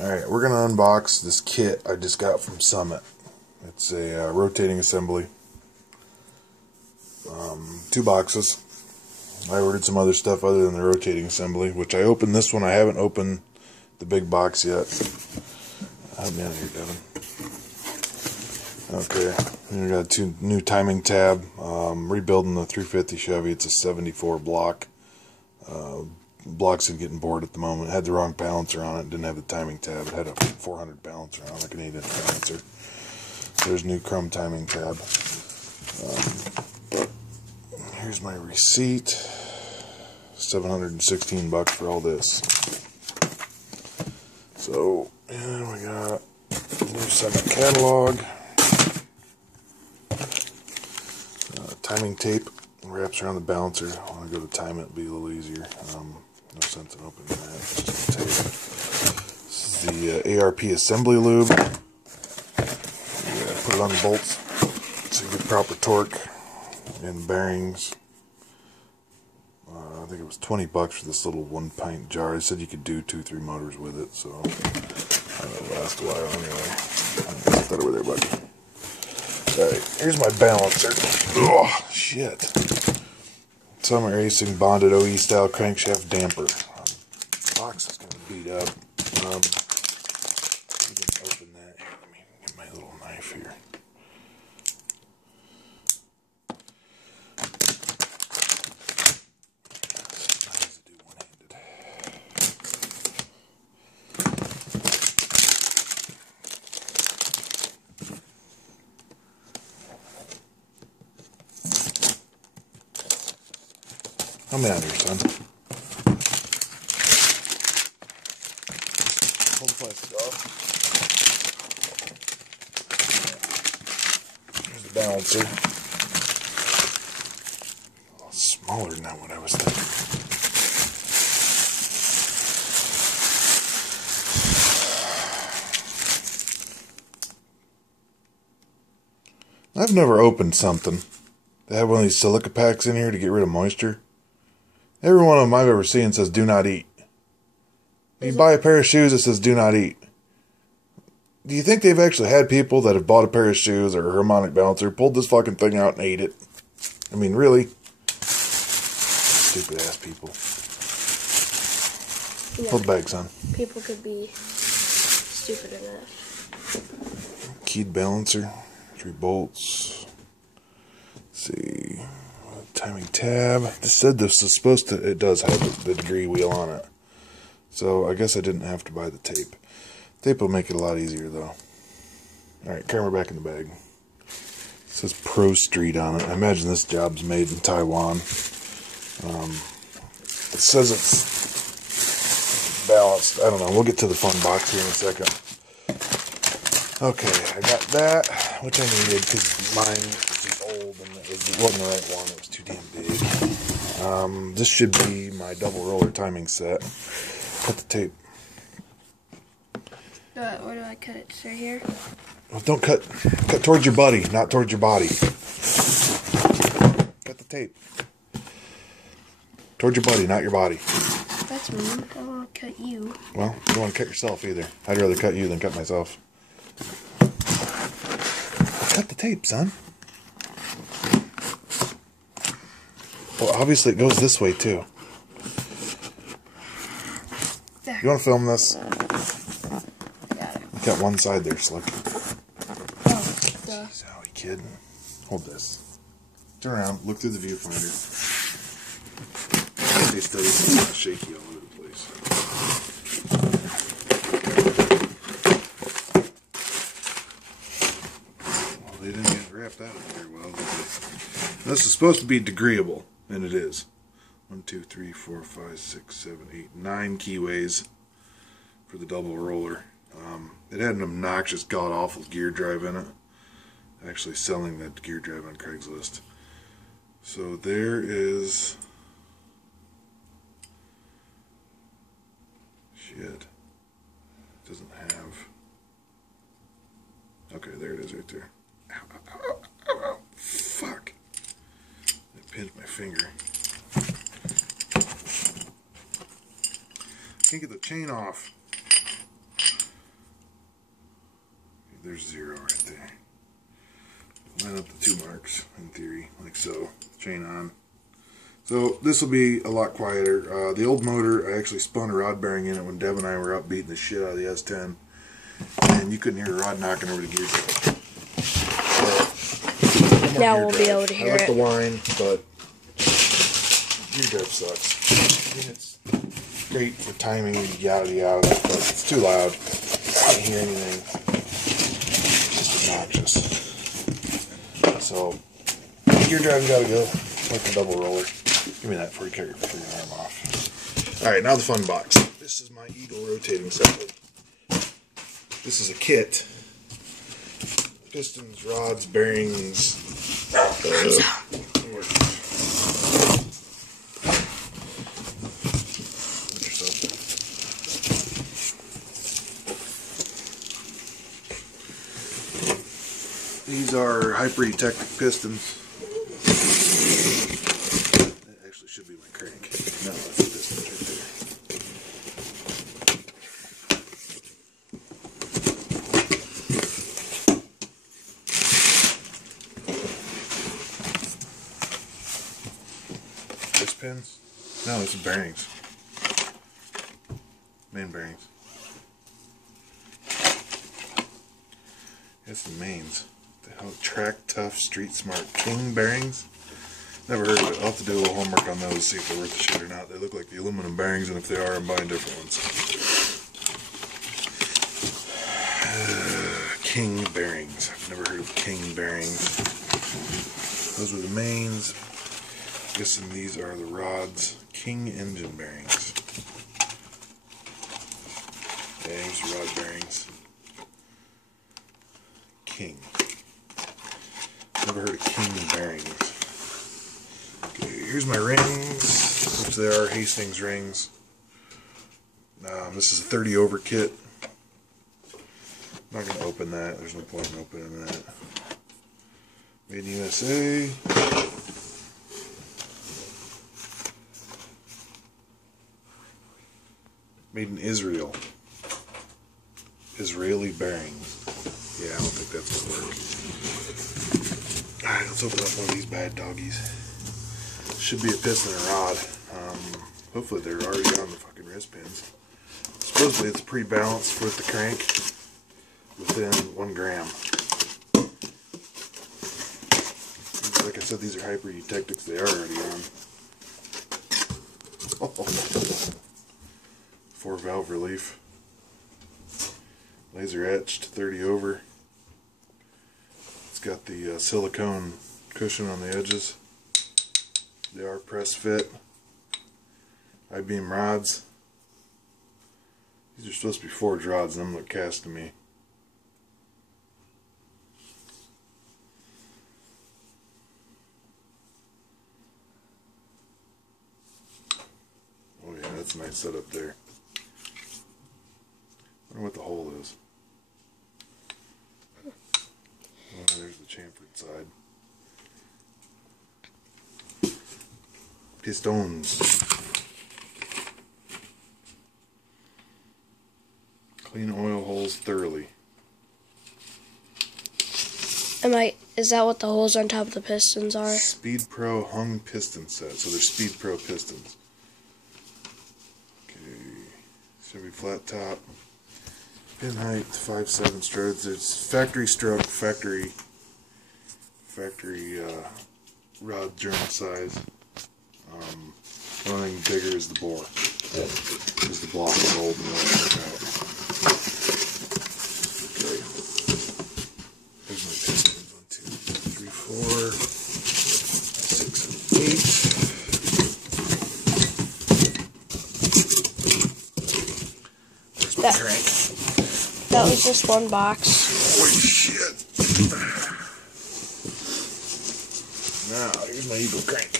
Alright, we're going to unbox this kit I just got from Summit. It's a rotating assembly. 2 boxes. I ordered some other stuff other than the rotating assembly, which I opened this one. I haven't opened the big box yet. Help me out here, Devin. Okay, we got 2 new timing tab. Rebuilding the 350 Chevy. It's a 74 block. Blocks are getting bored at the moment. It had the wrong balancer on it. Didn't have the timing tab. It had a 400 balancer on it, like an 8-inch balancer. There's new chrome timing tab. Here's my receipt. $716 for all this. So, and we got a new Summit catalog. Timing tape wraps around the balancer. I want to go to time it, it'll be a little easier. No sense in opening that. It's just tape. This is the ARP assembly lube. Put it on the bolts so you get proper torque and bearings. I think it was $20 for this little 1-pint jar. It said you could do 2-3 motors with it, so it'll last a while anyway. Put that over there, buddy. Alright, here's my balancer. Oh, shit. Summit Racing bonded OE style crankshaft damper. Box is going to beat up. We can open that. Here, let me get my little knife here. Nice to do one-handed. Help me out here, son. Pull the plastic off. Here's the balancer. A little smaller than what I was thinking. I've never opened something that had one of these silica packs in here to get rid of moisture. Every one of them I've ever seen says do not eat. You buy a pair of shoes that says do not eat. Do you think they've actually had people that have bought a pair of shoes or a harmonic balancer, pulled this fucking thing out and ate it? I mean, really? Stupid ass people. Yeah, Pull the bag, son. People could be stupid enough. Keyed balancer. 3 bolts. Let's see. Timing tab. This said this is supposed to, it does have the degree wheel on it. So I guess I didn't have to buy the tape. Tape will make it a lot easier though. Alright, camera back in the bag. It says Pro Street on it. I imagine this job's made in Taiwan. It says it's balanced. I don't know. We'll get to the fun box here in a second. Okay, I got that, which I needed because mine is just old and it wasn't the right one. It was too damn big. This should be my double roller timing set. Cut the tape. Where do I cut it? Right here? Well, don't cut. Cut towards your buddy, not towards your body. Cut the tape. Towards your buddy, not your body. That's mean. I don't want to cut you. Well, you don't want to cut yourself either. I'd rather cut you than cut myself. Cut the tape, son. Well, obviously it goes this way too. There. You want to film this? Got it. You got one side there, Slick. Oh, Jeez, Howie, kid. Hold this. Turn around. Look through the viewfinder. Stay steady. It's kind of shaky all over the place. Well, they didn't get wrapped out of very well. This is supposed to be degreeable, and it is. 1, 2, 3, 4, 5, 6, 7, 8, 9 keyways for the double roller. It had an obnoxious, god-awful gear drive in it. Actually selling that gear drive on Craigslist. So there is... Shit. It doesn't have... Okay, there it is right there. Ow, ow, ow, ow, ow. Fuck. I pinched my finger. Can't get the chain off. there's 0 right there. Line up the 2 marks in theory, like so. Chain on. So this will be a lot quieter. The old motor, I actually spun a rod bearing in it when Deb and I were up beating the shit out of the S10, and you couldn't hear the rod knocking over the gears. So, now we'll be able to hear it. I like the whine, but gear drive sucks. I mean, it's great for timing and yada yada, but it's too loud. I can't hear anything. It's just obnoxious. So gear drive gotta go, like the double roller. Give me that before you carry your arm off. Alright, now the fun box. This is my Eagle rotating set. This is a kit. Pistons, rods, bearings. These are hyper-eutectic pistons. That actually should be my crank. No, that's the pistons right there. This pins? No, this is bearings. Main bearings. That's the mains. The hell, Track Tough Street Smart King bearings. Never heard of it. I'll have to do a little homework on those, see if they're worth the shit or not. They look like the aluminum bearings, and if they are, I'm buying different ones. King bearings. I've never heard of King bearings. Those were the mains. Guessing these are the rods. King engine bearings. Yeah, these are rod bearings. King. Never heard of King bearings. Okay, here's my rings, which they are Hastings rings. This is a 30 over kit. I'm not going to open that. There's no point in opening that. Made in USA. Made in Israel. Israeli bearings. Yeah, I don't think that's going to work. Alright, let's open up one of these bad doggies. Should be a piston and rod. Hopefully they're already on the fucking wrist pins. Supposedly it's pre-balanced with the crank within 1 gram. Like I said, these are hyper-eutectics. They are already on. 4 valve relief. Laser etched, 30 over. It's got the silicone cushion on the edges. They are press fit. I-beam rods. These are supposed to be forged rods, and them look cast to me. Oh yeah, that's a nice setup there. I wonder what the hole is. Oh, there's the chamfered side. Pistons. Clean oil holes thoroughly. Is that what the holes on top of the pistons are? Speed Pro hung piston set. So they're Speed Pro pistons. Okay. Should be flat top. Pin height 5/7 studs. It's factory stroke, factory rod journal size. Only thing bigger is the bore. Is the block of gold and all that out. Okay. Here's my pistons. 1, 2, 3, 4, 6, and 8. There's my crank. That was just one box. Holy shit. Now, here's my Eagle crank.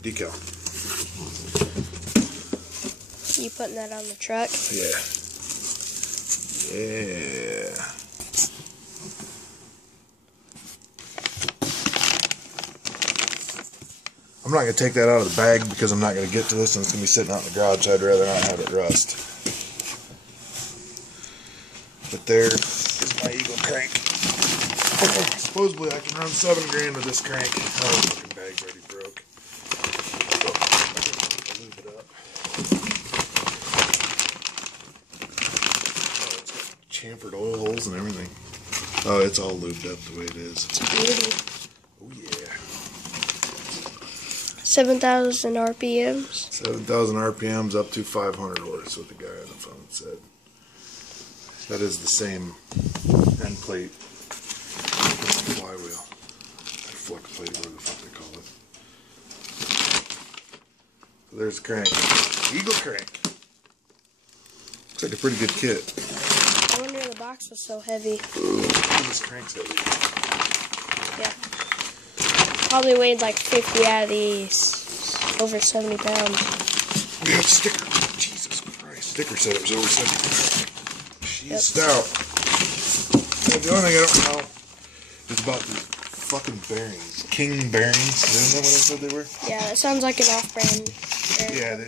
Decal. You putting that on the truck? Yeah. Yeah. I'm not going to take that out of the bag because I'm not going to get to this and it's going to be sitting out in the garage, so I'd rather not have it rust. But there is my Eagle crank. Supposedly I can run $7 with this crank. Oh, the fucking bag's already broke. So, I'll lube it up. Oh, it's got chamfered oil holes and everything. Oh, it's all lubed up the way it is. It's beauty. Oh yeah. 7,000 RPMs. 7,000 RPMs up to 500 horse. That's what the guy on the phone said. That is the same end plate. Flywheel. Flex plate, whatever the fuck they call it. So there's the crank. Eagle crank. Looks like a pretty good kit. I wonder the box was so heavy. Ooh, this crank's heavy. Yeah. Probably weighed like 50 out of these. Over 70 pounds. We have sticker. Jesus Christ. Sticker said it was over 70 pounds. She's stout. And the only thing I don't know is about the fucking bearings. King bearings. Isn't that what I said they were? Yeah, that sounds like an off-brand. Yeah,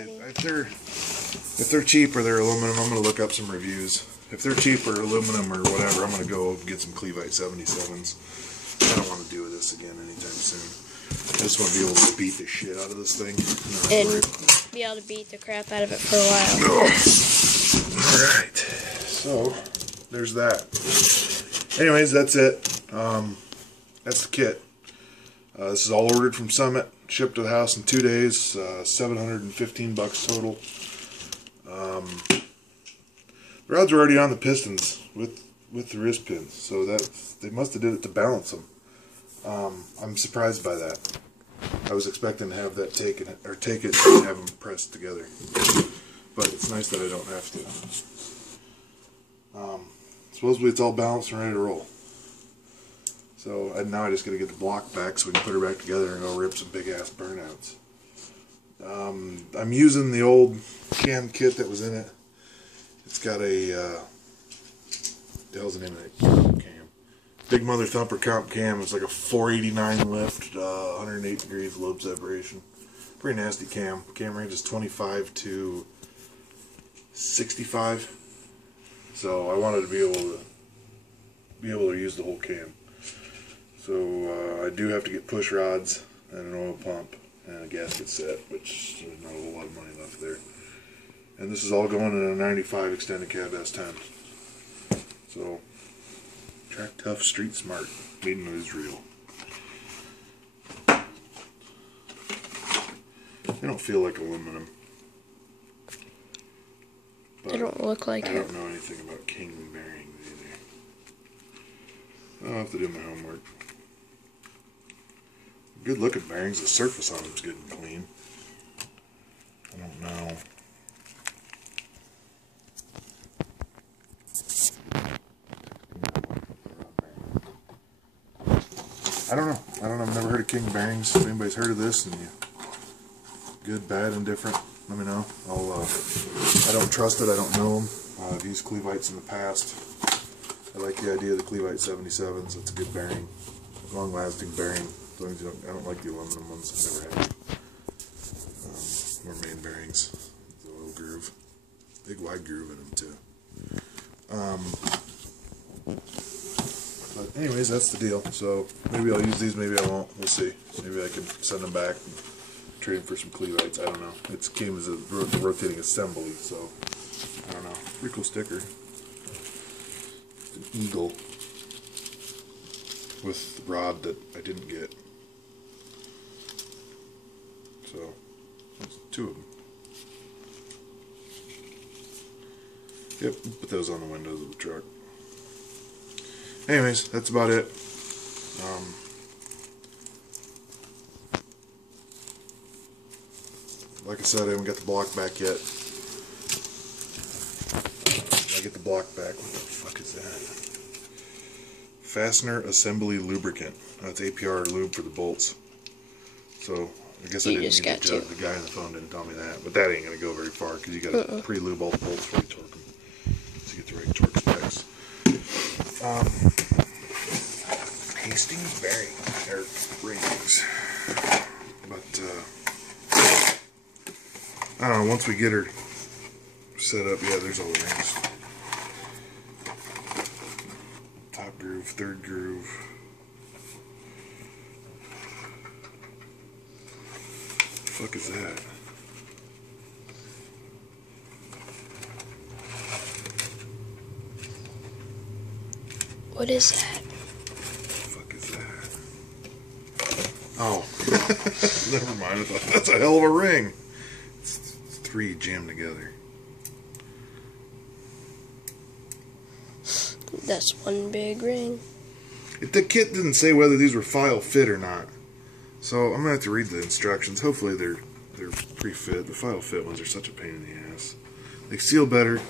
if they're cheap or they're aluminum, I'm going to look up some reviews. If they're cheap or aluminum or whatever, I'm going to go get some Clevite 77s. I don't want to do this again anytime soon. I just want to be able to beat the shit out of this thing. And be able to beat the crap out of it for a while. Alright. So, there's that. Anyways, that's it. That's the kit. This is all ordered from Summit. Shipped to the house in 2 days. $715 total. The rods were already on the pistons with the wrist pins. So they must have did it to balance them. I'm surprised by that. I was expecting to have that take it and have them pressed together. But it's nice that I don't have to. Supposedly it's all balanced and ready to roll. So now I just got to get the block back so we can put her back together and go rip some big ass burnouts. I'm using the old cam kit that was in it. It's got a the hell's the name of that cam? Big Mother Thumper comp cam. It's like a 489 lift, 108 degrees lobe separation. Pretty nasty cam. Cam range is 25 to 65. So I wanted to be able to use the whole cam. So I do have to get push rods and an oil pump and a gasket set, which there's not a whole lot of money left there. And this is all going in a 95 extended cab S10. So track tough, street smart, made in Israel. They don't feel like aluminum. They don't look like it. I don't know anything about King bearings either. I'll have to do my homework. Good looking bearings. The surface on them's good and clean. I don't know. I don't know. I've never heard of King bearings. If anybody's heard of this and you good, bad, indifferent, let me know. I don't trust it. I don't know them. I've used Clevites in the past. I like the idea of the Clevite 77s. It's a good bearing, long-lasting bearing. As long as you don't, I don't like the aluminum ones. I've never had more main bearings. The oil groove, big wide groove in them too. But anyways, that's the deal. So maybe I'll use these. Maybe I won't. We'll see. Maybe I can send them back. Trade them for some Clevites. I don't know. It came as a rotating assembly, so I don't know. Pretty cool sticker. It's an eagle with the rod that I didn't get. So there's two of them. Yep, put those on the windows of the truck. Anyways, that's about it. Like I said, I haven't got the block back yet. When I get the block back, what the fuck is that? Fastener Assembly Lubricant. That's APR lube for the bolts. So, I guess I didn't need the guy on the phone didn't tell me that. But that ain't going to go very far because you got to pre-lube all the bolts before you torque them. So you get the right torque specs. Hastings bearing, or rings. But, I don't know, once we get her set up, yeah, there's all the rings. Top groove, third groove. The fuck is that? What is that? What the fuck is that? Oh, never mind. I thought that's a hell of a ring. It's 3 jammed together. That's one big ring. The kit didn't say whether these were file fit or not, so I'm gonna have to read the instructions. Hopefully they're pre-fit. The file fit ones are such a pain in the ass. They seal better,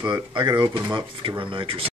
but I gotta open them up to run nitrous.